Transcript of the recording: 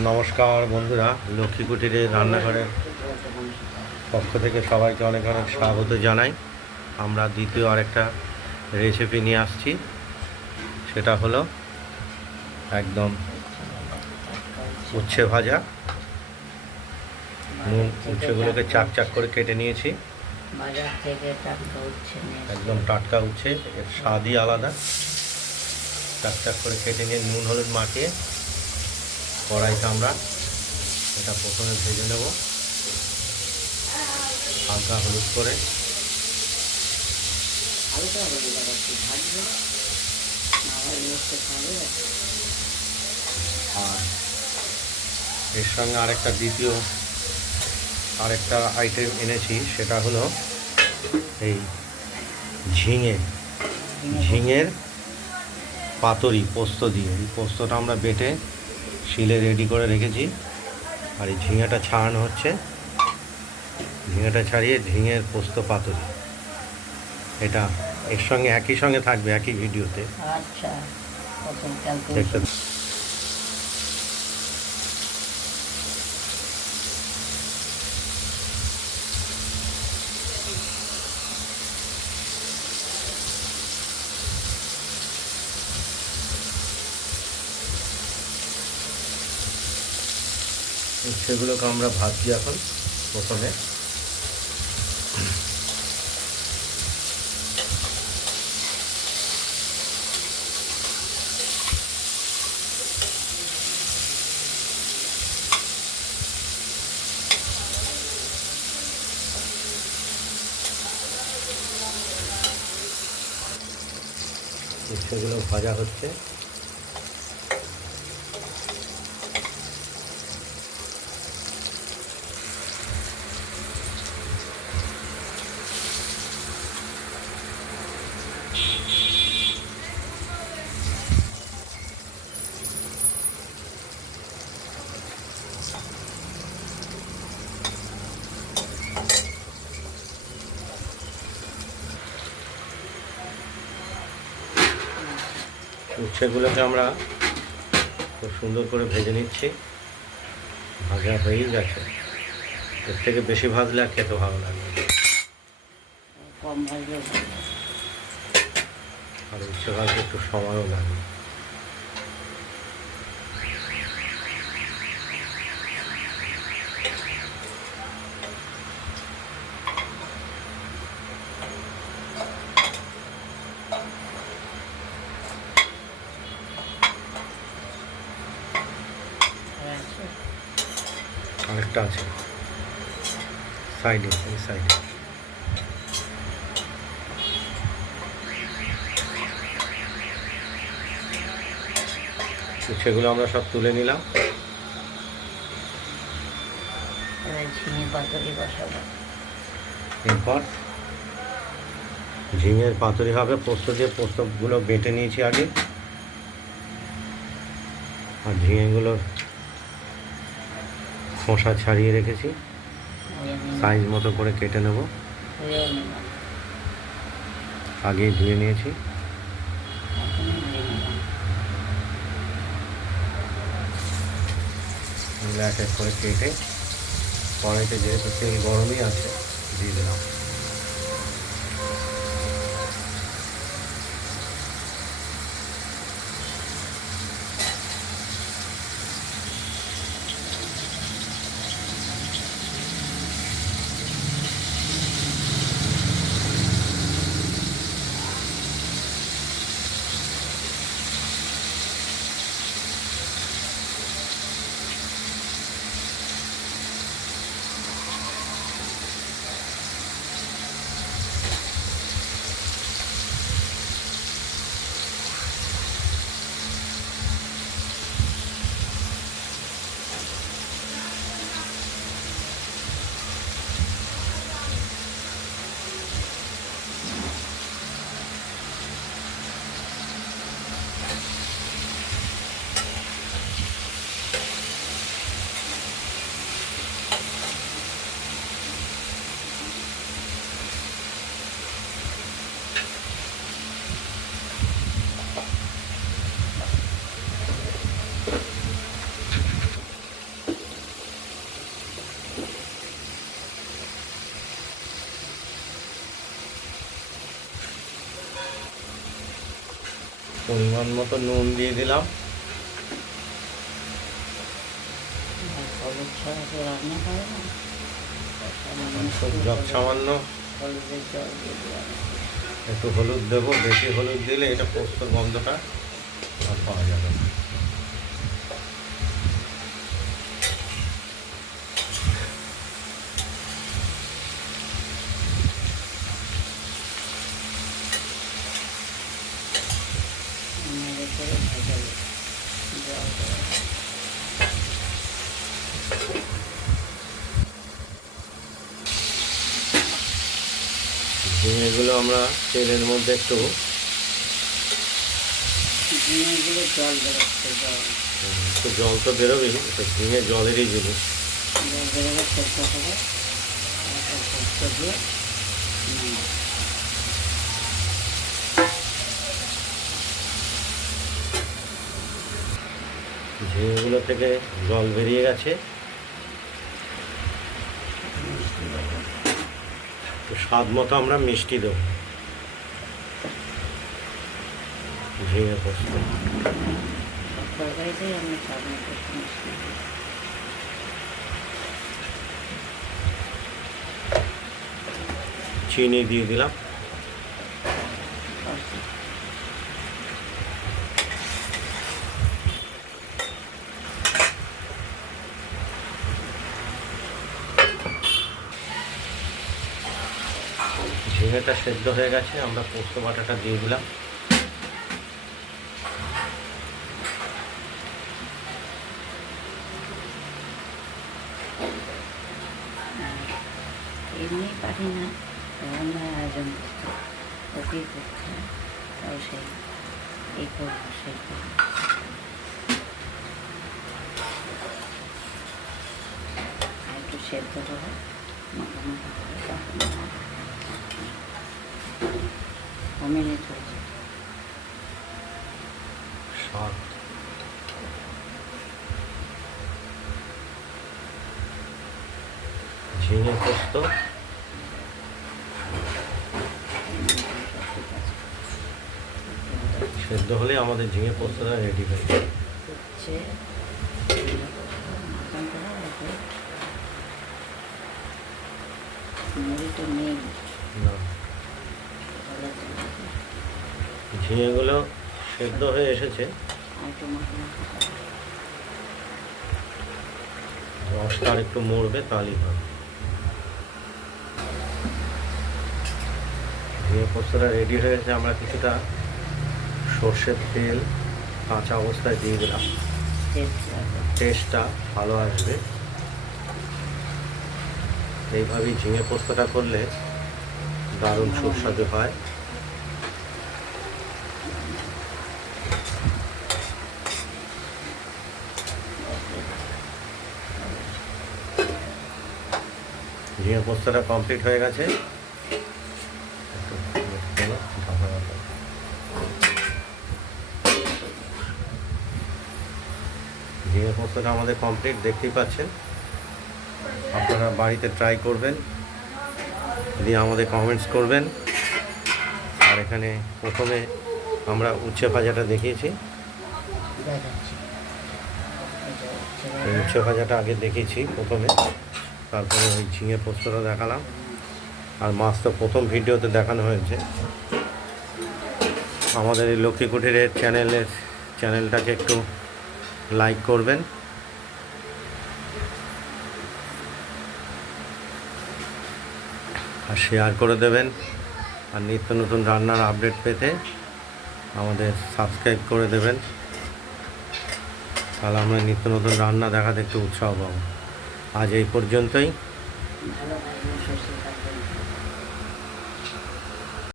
নমস্কার বন্ধুরা লক্ষ্মী কুটিরের রান্নাঘরের পক্ষ থেকে সবাইকে অনেক অনেক স্বাগত জানাই। আমরা দ্বিতীয় আরেকটা রেসিপি নিয়ে আসছি সেটা হলো একদম উচ্ছে ভাজা। নুন উচ্ছেগুলোকে চাক চাক করে কেটে নিয়েছি। একদম টাটকা উচ্ছে এর স্বাদই আলাদা। চাক চাক করে কেটে নিয়ে নুন হলুদ মাখিয়ে কড়াইতে আমরা এটা প্রথমে ভেজে নেব। হালকা হলুদ করে। আর এর সঙ্গে আরেকটা দ্বিতীয় আরেকটা আইটেম এনেছি সেটা হলো এই ঝিঙে ঝিঙের পাতরি পোস্ত দিয়ে। এই পোস্তটা আমরা বেটে শিলে রেডি করে রেখেছি। আর এই ঝিঙেটা ছাড়ানো হচ্ছে। ঝিঙেটা ছাড়িয়ে ঝিঙের পোস্ত পাতুরি। এটা এর সঙ্গে একই সঙ্গে থাকবে একই ভিডিওতে। আচ্ছা দেখতে সেগুলোকে আমরা ভাজছি এখন প্রথমে। সেগুলো ভাজা হচ্ছে। উচ্ছেগুলোকে আমরা খুব সুন্দর করে ভেজে নিচ্ছি। ভাজা হয়েই গেছে। এর থেকে বেশি ভাজলে আর খেতে ভালো লাগে কম ভাজলে আর উচ্ছে ভাজতে একটু সময়ও লাগে। আরেকটা আছে। সাইডে এই সাইডে। সেগুলো আমরা সব তুলে নিলাম। এরপর ঝিঙের পাতুরি হবে। পোস্ত দিয়ে পোস্তগুলো বেটে নিয়েছি আগে। আর ঝিঙেগুলোর খোসা ছাড়িয়ে রেখেছি। সাইজ মতো করে কেটে নেব। আগে আগেই ধুয়ে নিয়েছি। এক এক করে কেটে কড়াইতে যেহেতু তেল গরমই আছে, দিয়ে দিলাম। পরিমাণ মতো নুন দিয়ে দিলাম। সামান্য। একটু হলুদ দেবো, বেশি হলুদ দিলে এটা পোস্তর গন্ধটা আর পাওয়া যাবে না। ঝিঙেগুলো আমরা তেলের মধ্যে একটু জল একটু তো বেরোবেই এটা ঝিঙে জলেরই জিনিস। ঝিঙেগুলো থেকে জল বেরিয়ে গেছে। স্বাদ মতো আমরা মিষ্টি দেব। মিষ্টি দিই। চিনি দিয়ে দিলাম। ঝিঙেটা সেদ্ধ হয়ে গেছে, আমরা পোস্ত বাটাটা দিয়ে দিলাম। পারি না তাও সেই করব সেদ্ধ করে মাখা করে তখন নামাবো। ছ মিনিট হয়েছে শাক ঝিঙে পোস্ত। সেদ্ধ হলে আমাদের ঝিঙে পোস্তটা রেডি হয়ে যাবে। মুড়িটা নেই না। ঝিঙেগুলো সেদ্ধ হয়ে এসেছে। রসটা একটু মরবে তাহলেই হবে। ঝিঙে পোস্তটা রেডি হয়ে গেছে, আমরা কিছুটা সর্ষের তেল কাঁচা অবস্থায় দিয়ে দিলাম। টেস্টটা ভালো আসবে। এইভাবেই ঝিঙে পোস্তটা করলে দারুণ সুস্বাদু হয়। ঝিঙে পোস্তটা কমপ্লিট হয়ে গেছে। ঝিঙে পোস্তটা আমাদের কমপ্লিট দেখতেই পাচ্ছেন। আপনারা বাড়িতে ট্রাই করবেন দিয়ে আমাদের কমেন্টস করবেন। আর এখানে প্রথমে আমরা উচ্ছে ভাজাটা দেখিয়েছি। উচ্ছে ভাজাটা আগে দেখিয়েছি প্রথমে। তারপরে ওই ঝিঙে পোস্তটা দেখালাম। আর মাছ তো প্রথম ভিডিওতে দেখানো হয়েছে। আমাদের এই লক্ষ্মী কুঠিরের চ্যানেলের চ্যানেলটাকে একটু লাইক করবেন। আর শেয়ার করে দেবেন। আর নিত্য নতুন রান্নার আপডেট পেতে আমাদের সাবস্ক্রাইব করে দেবেন। তাহলে আমরা নিত্য নতুন রান্না দেখাতে একটু উৎসাহ পাবো। আজ এই পর্যন্তই।